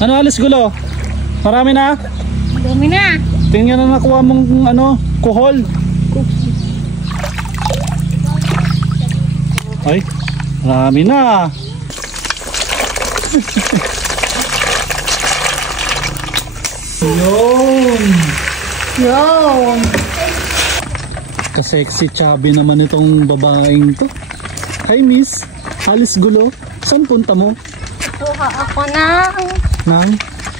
Ano alis gulo? Marami na? Dami na. Tingnan na nakuha mong ano, kuhol. Ay, marami na. Yun. Yun. Ka-sexy chubby naman itong babaeng to. Hi miss, alis gulo. Saan punta mo? Kuha ako Nang?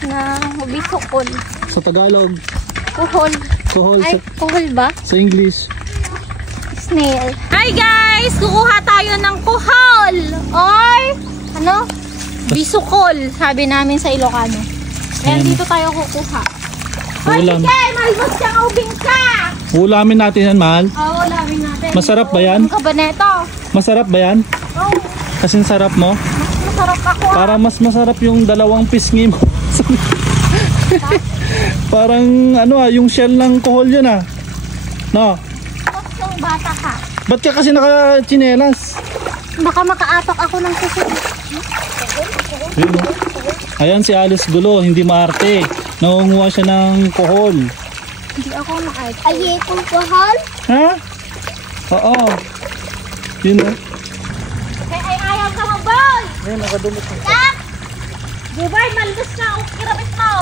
ng bisukol. Sa Tagalog? Kuhol. Kuhol Ay, kuhol ba? sa English? Snail. Hi guys! Kukuha tayo ng kuhol! Or, ano? Bisukol, sabi namin sa Ilocano. Ayan, dito tayo kukuha. Hoy, Ulam. sige! Malbos ka, ubing ka! Ulamin natin yan, mahal. Oo, ulamin natin. Masarap ba yan? Ang kabaneto. Masarap ba yan? Oo, Kasing sarap mo? masarap ako. Para mas masarap yung dalawang pisngi mo. Parang ano yung shell ng kuhol yun No? Tapos yung bata ka. Ba't ka kasi naka-chinelas? Baka makaapak ako ng susunod. Ayan si Alice Gulo, hindi maarte. Nangunguha siya ng kuhol. Hindi ako makaarte. Ay, kung kuhol? Ha? Oo. Yun Ay, ayaw ka mo, boy! Ayun, nakadumot mo. Kak! Dubay, malbos na ako kiramit mo.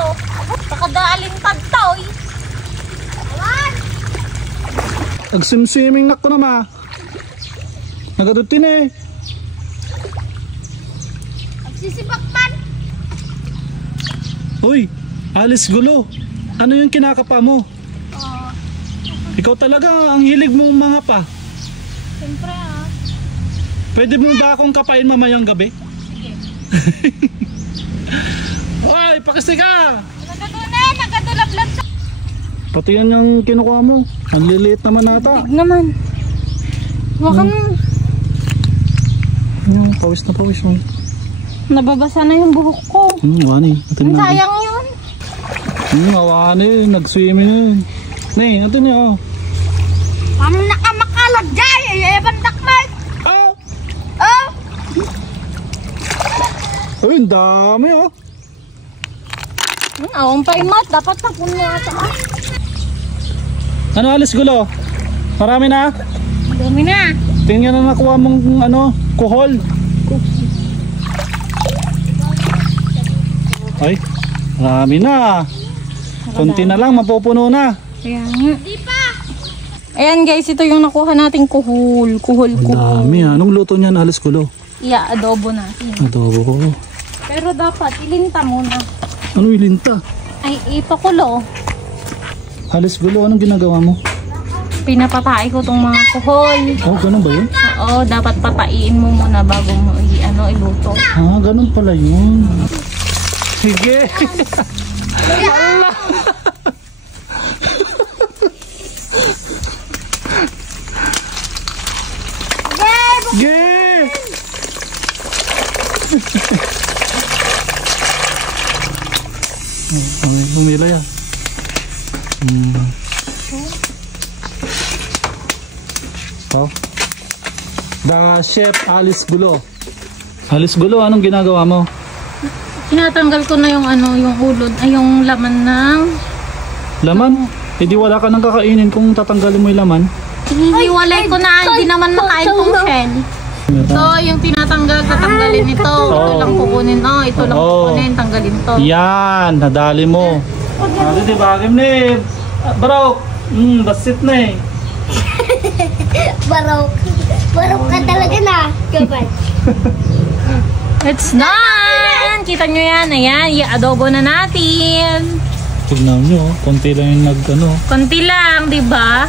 Pakadaaling pagtoy. Awan! Nagsim-swimming na ko naman. Nagadutin Nagsisibak man. Uy, Alice Gulo. Ano yung kinakapa mo? Ikaw talaga, ang hilig mong mga pa. Siyempre Pwede mo ba akong kapain mamayang gabi? Sige. Hoy, pakisi ka! Nagadulab-lab sa... Pati yan yung kinukuha mo. Ang liliit naman nata. Big naman. Huwag Pawis na pawis mo. Nababasa na yung buhok ko. Wani. Sayang yun. Wani. Nag-swimming yun. Nay, ito niya Ang nakamakala dyan. Ayayaban dakman. Oh! Oh! Uy, ang dami Awang paimat. Dapat na puno ata. Ano Alice Gulo? Marami na? Dami na. Tingnan na nakuha mong kuhol. Ay, marami na. Kunti na lang, mapupuno na. Kaya nga. Di pa. Ayan guys, ito yung nakuha nating kuhol. Kuhol. Ang dami Anong luto niyan Alice Gulo? Adobo natin. Adobo. Pero dapat ilinta muna. Ano ilinta? Ay, ipakulo. Alice Gulo, anong ginagawa mo? Pinapatay ko tong mga kuhol. Oh, ganun ba yun? Oo, dapat patain mo muna bago mo iluto. Ganun pala yun. Sige. Allah. Sige. Bumila yan. The Chef Alice Gulo. Alice Gulo, anong ginagawa mo? Tinatanggal ko na yung yung ulod, ay yung laman ng... Laman? Hindi wala ka nang kakainin kung tatanggalin mo yung laman. Hihiwalay ko na, hindi naman makain tong shell. So, yung tinatanggal, tatanggalin ito. Ito lang kukunin. Ito lang kukunin, tanggalin to. Yan, nadali mo. Ano di ba? Barok. Basit na Barok. Barok ka talaga na. Kapal. It's done! Kita nyo yan. Ayan, i-adobo na natin. Tignan nyo, konti lang yung Konti lang, di ba?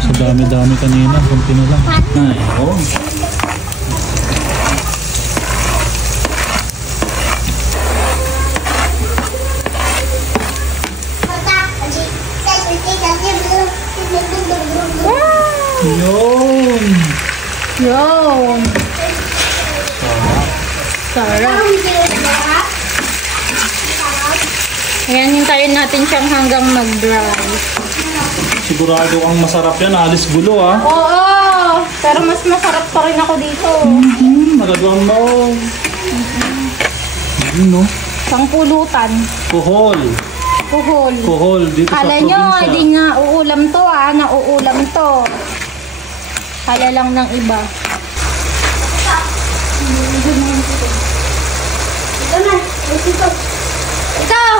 Sa dami-dami kanina, konti na lang. Ayun. Yun. Yun. Sarap. Ayan, hintayin natin siyang hanggang mag-dry. Sigurado kang masarap yan, Alice Gulo Oo! Pero mas masarap pa rin ako dito. Nagaduhan mo. No? Pangpulutan. Kuhol. Kuhol. Kuhol dito sa Kala nyo, probinsya. hindi nga uulam to nauulam to. Kala lang ng iba. Ito na. Ito. Ikaw!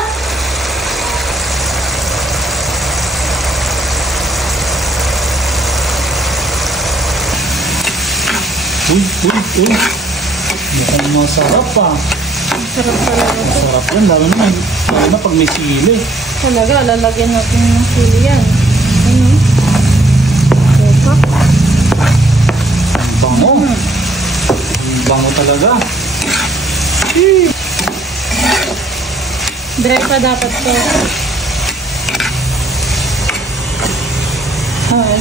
Uy. Mukhang masarap ah. Sarap talaga to. Masarap yan, lalo na pag may sili. Talaga, lalagyan natin ng sili yan. Ano? Opa. Ang bango. Ang bango talaga. Direta dapat to. Ay.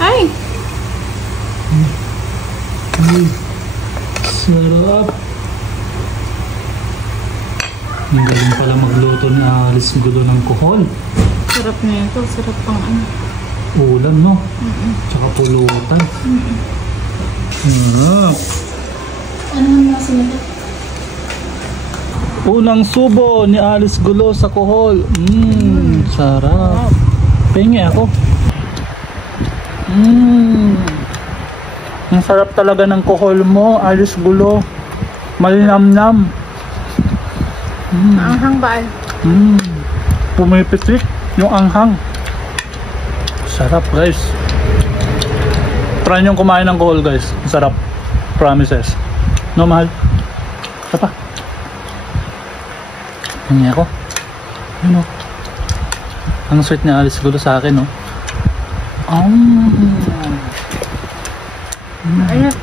Ay! Sarap. Ang galing pala magluto ni Alice Gulo ng kuhol. Sarap na ito. Sarap pang ano. Ulam, no? Tsaka pulutan. Sarap. Ano nga sinito? Unang subo ni Alice Gulo sa kuhol. Sarap. Pengi ako. Ang sarap talaga ng kuhol mo, Alice Gulo. Malinamnam. Maanghang ba? Pumipitik yung anghang. Sarap, guys. Try nyo kumain ng kuhol, guys. Sarap. Promises. No, mahal? Isa pa. Hindi ako. Ano? Ang sweet ni Alice Gulo sa akin, no? Ayun.